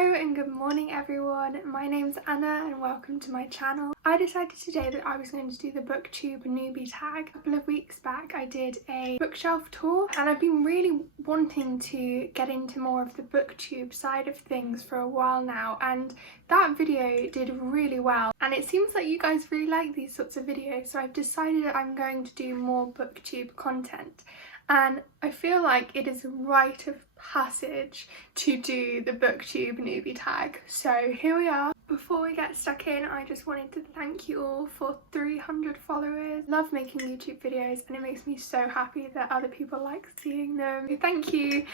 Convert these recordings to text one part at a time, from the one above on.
Hello and good morning everyone, my name's Anna and welcome to my channel. I decided today that I was going to do the booktube newbie tag. A couple of weeks back I did a bookshelf tour and I've been really wanting to get into more of the booktube side of things for a while now, and that video did really well and it seems like you guys really like these sorts of videos, so I've decided that I'm going to do more booktube content. And I feel like it is a rite of passage to do the booktube newbie tag. So here we are. Before we get stuck in, I just wanted to thank you all for 300 followers. Love making YouTube videos and it makes me so happy that other people like seeing them. So thank you.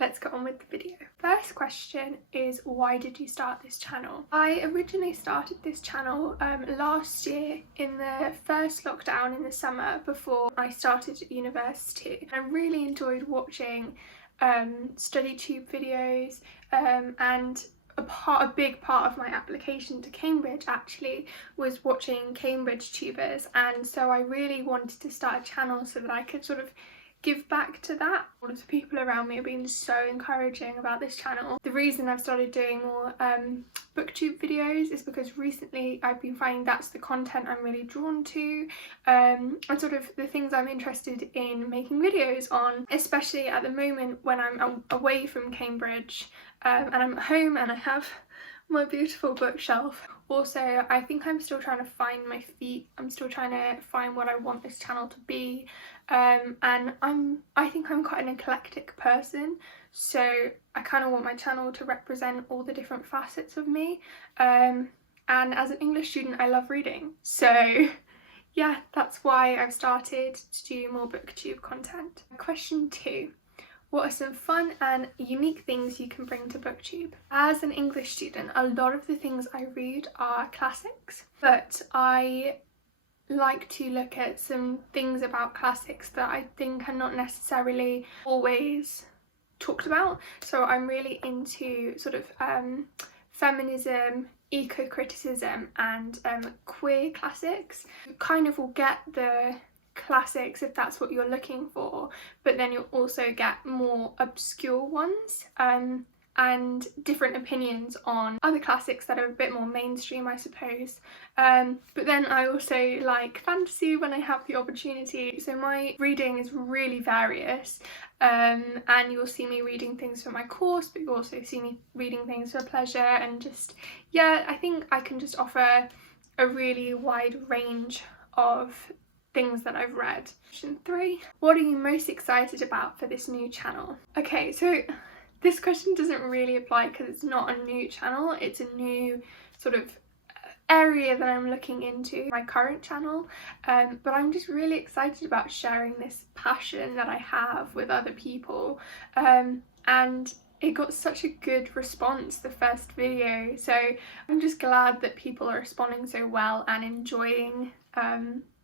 Let's get on with the video. First question is, why did you start this channel? I originally started this channel last year in the first lockdown in the summer before I started at university. I really enjoyed watching StudyTube videos and a big part of my application to Cambridge actually was watching Cambridge tubers, and so I really wanted to start a channel so that I could sort of give back to that. All of the people around me have been so encouraging about this channel. The reason I've started doing more booktube videos is because recently I've been finding that's the content I'm really drawn to, and sort of the things I'm interested in making videos on, especially at the moment when I'm away from Cambridge and I'm at home and I have my beautiful bookshelf. Also, I think I'm still trying to find my feet. I'm still trying to find what I want this channel to be, and I think I'm quite an eclectic person, so I kind of want my channel to represent all the different facets of me, and as an English student I love reading, so yeah, that's why I've started to do more booktube content. Question 2. What are some fun and unique things you can bring to booktube? As an English student, a lot of the things I read are classics, but I like to look at some things about classics that I think are not necessarily always talked about. So I'm really into sort of feminism, eco-criticism and queer classics. You kind of will get the classics if that's what you're looking for, but then you'll also get more obscure ones and different opinions on other classics that are a bit more mainstream, I suppose. But then I also like fantasy when I have the opportunity, so my reading is really various, and you'll see me reading things for my course, but you also see me reading things for pleasure, and just, yeah, I think I can just offer a really wide range of things that I've read. Question 3. What are you most excited about for this new channel? Okay, so this question doesn't really apply because it's not a new channel, it's a new sort of area that I'm looking into, my current channel, but I'm just really excited about sharing this passion that I have with other people, and it got such a good response, the first video, so I'm just glad that people are responding so well and enjoying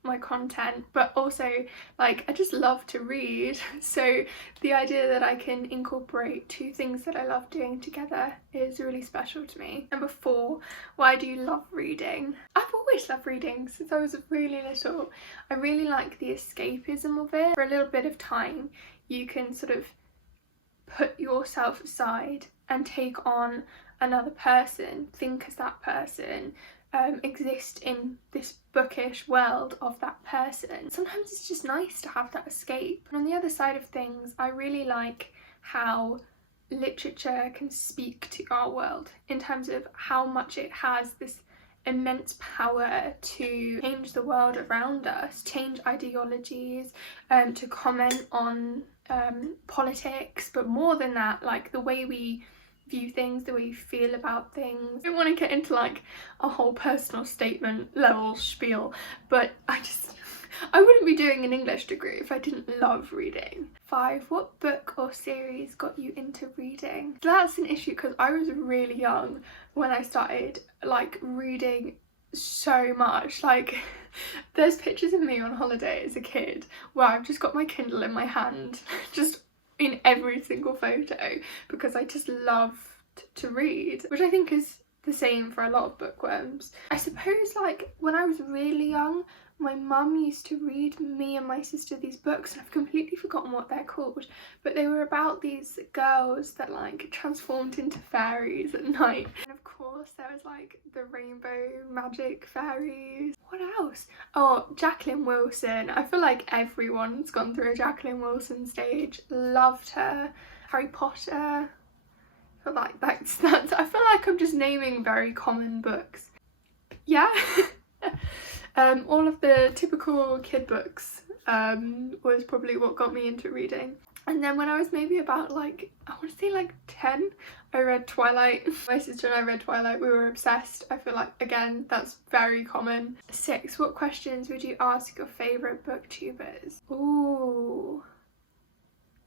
my content. But also, like, I just love to read, so the idea that I can incorporate two things that I love doing together is really special to me. Number 4, why do you love reading? I've always loved reading since I was really little. I really like the escapism of it. For a little bit of time you can sort of put yourself aside and take on another person, think as that person, exist in this bookish world of that person. Sometimes it's just nice to have that escape. And on the other side of things, I really like how literature can speak to our world in terms of how much it has this immense power to change the world around us, change ideologies, to comment on politics, but more than that, like the way we view things, the way you feel about things. I don't want to get into like a whole personal statement level spiel, but I wouldn't be doing an English degree if I didn't love reading. 5. What book or series got you into reading? That's an issue because I was really young when I started like reading so much. Like, there's pictures of me on holiday as a kid where I've just got my Kindle in my hand, just in every single photo, because I just loved to read, which I think is the same for a lot of bookworms. I suppose like when I was really young, my mum used to read me and my sister these books, and I've completely forgotten what they're called, but they were about these girls that like transformed into fairies at night. And of course there was like the rainbow magic fairies. What else? Oh, Jacqueline Wilson. I feel like everyone's gone through a Jacqueline Wilson stage. Loved her. Harry Potter. I feel like that's I feel like I'm just naming very common books. Yeah. All of the typical kid books was probably what got me into reading. And then when I was maybe about like, I want to say like 10, I read Twilight. My sister and I read Twilight. We were obsessed. I feel like, again, that's very common. 6, what questions would you ask your favourite booktubers? Ooh,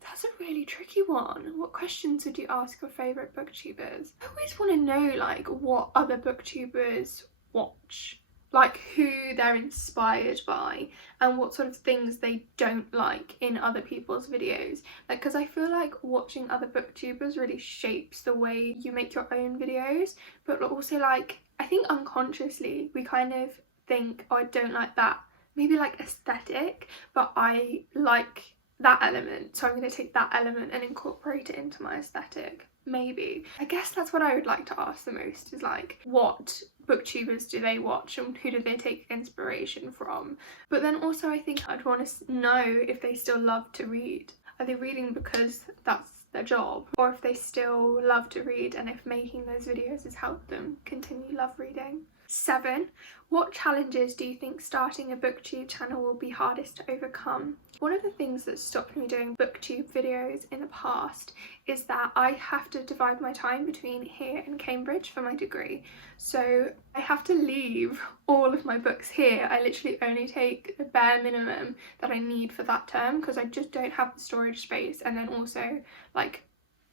that's a really tricky one. What questions would you ask your favourite booktubers? I always want to know like what other booktubers watch, like who they're inspired by and what sort of things they don't like in other people's videos. Like, because I feel like watching other booktubers really shapes the way you make your own videos, but also like I think unconsciously we kind of think, oh, I don't like that, maybe like aesthetic, but I like that element, so I'm going to take that element and incorporate it into my aesthetic. Maybe. I guess that's what I would like to ask the most, is like what booktubers do they watch and who do they take inspiration from. But then also I think I'd want to know if they still love to read. Are they reading because that's their job, or if they still love to read and if making those videos has helped them continue love reading. 7, what challenges do you think starting a booktube channel will be hardest to overcome? One of the things that stopped me doing booktube videos in the past is that I have to divide my time between here and Cambridge for my degree. So I have to leave all of my books here. I literally only take the bare minimum that I need for that term because I just don't have the storage space, and then also like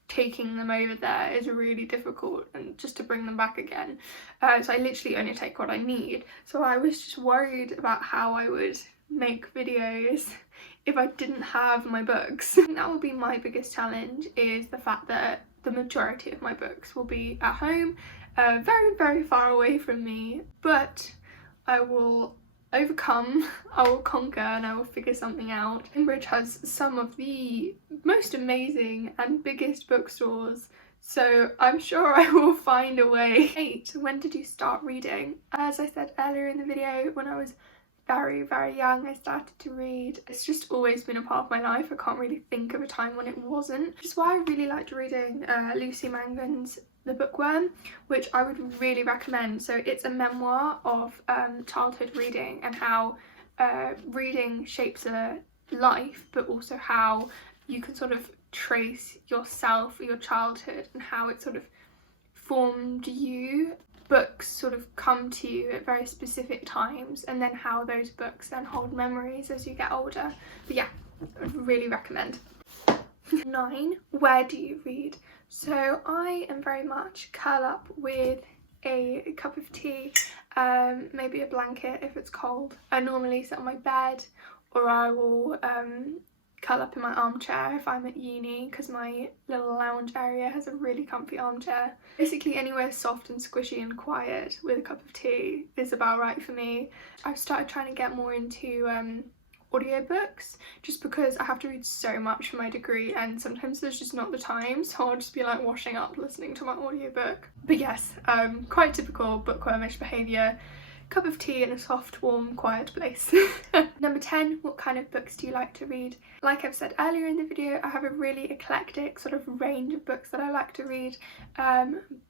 taking them over there is really difficult, and just to bring them back again. So I literally only take what I need. So I was just worried about how I would make videos if I didn't have my books. I think that will be my biggest challenge, is the fact that the majority of my books will be at home, very, very far away from me, but I will overcome, I will conquer, and I will figure something out. Cambridge has some of the most amazing and biggest bookstores, so I'm sure I will find a way. 8, when did you start reading? As I said earlier in the video, when I was very, very young I started to read. It's just always been a part of my life. I can't really think of a time when it wasn't, which is why I really liked reading Lucy Mangan's The Bookworm, which I would really recommend. So it's a memoir of childhood reading and how reading shapes a life, but also how you can sort of trace yourself, your childhood, and how it sort of formed you. Books sort of come to you at very specific times, and then how those books then hold memories as you get older. But yeah, I would really recommend. 9, where do you read? So I am very much curl up with a cup of tea, maybe a blanket if it's cold. I normally sit on my bed, or I will curl up in my armchair if I'm at uni, because my little lounge area has a really comfy armchair. Basically anywhere soft and squishy and quiet with a cup of tea is about right for me. I've started trying to get more into audiobooks, just because I have to read so much for my degree and sometimes there's just not the time, so I'll just be like washing up listening to my audiobook. But yes, quite typical bookwormish behaviour. Cup of tea in a soft, warm, quiet place. Number 10, what kind of books do you like to read? Like I've said earlier in the video, I have a really eclectic sort of range of books that I like to read,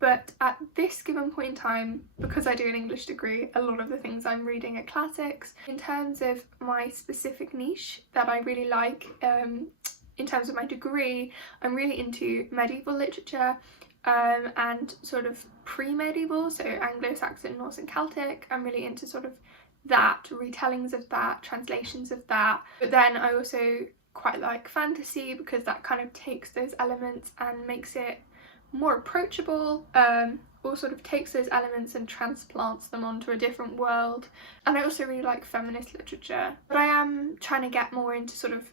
but at this given point in time, because I do an English degree, a lot of the things I'm reading are classics. In terms of my specific niche that I really like, in terms of my degree, I'm really into medieval literature, and sort of pre-medieval, so Anglo-Saxon, Norse and Celtic. I'm really into sort of that, retellings of that, translations of that. But then I also quite like fantasy, because that kind of takes those elements and makes it more approachable, or sort of takes those elements and transplants them onto a different world. And I also really like feminist literature. But I am trying to get more into sort of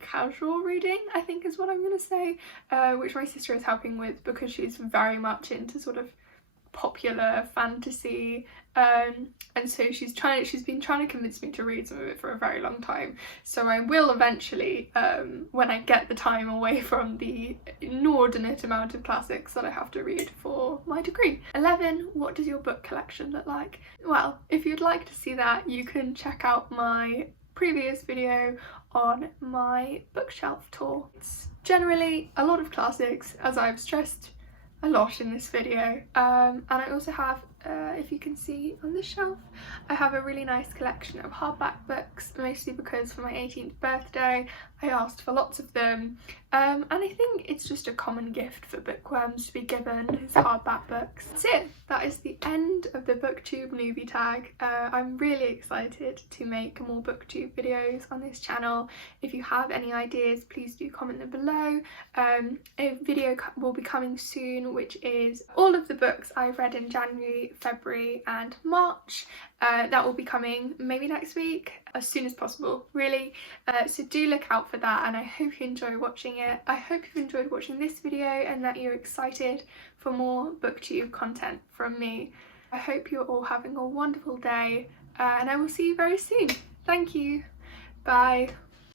casual reading, I think is what I'm going to say, which my sister is helping with, because she's very much into sort of popular fantasy, and so she's been trying to convince me to read some of it for a very long time. So I will eventually, when I get the time away from the inordinate amount of classics that I have to read for my degree. 11. What does your book collection look like? Well, if you'd like to see that, you can check out my previous video on my bookshelf tour. It's generally a lot of classics, as I've stressed a lot in this video, and I also have, if you can see on this shelf, I have a really nice collection of hardback books, mostly because for my 18th birthday I asked for lots of them, and I think it's just a common gift for bookworms to be given, is hardback books. That's it. That is the end of the booktube newbie tag. I'm really excited to make more booktube videos on this channel. If you have any ideas, please do comment them below. A video will be coming soon, which is all of the books I've read in January, February and March. That will be coming maybe next week, as soon as possible, really. So do look out for that, and I hope you enjoy watching it. I hope you've enjoyed watching this video and that you're excited for more booktube content from me. I hope you're all having a wonderful day, and I will see you very soon. Thank you. Bye.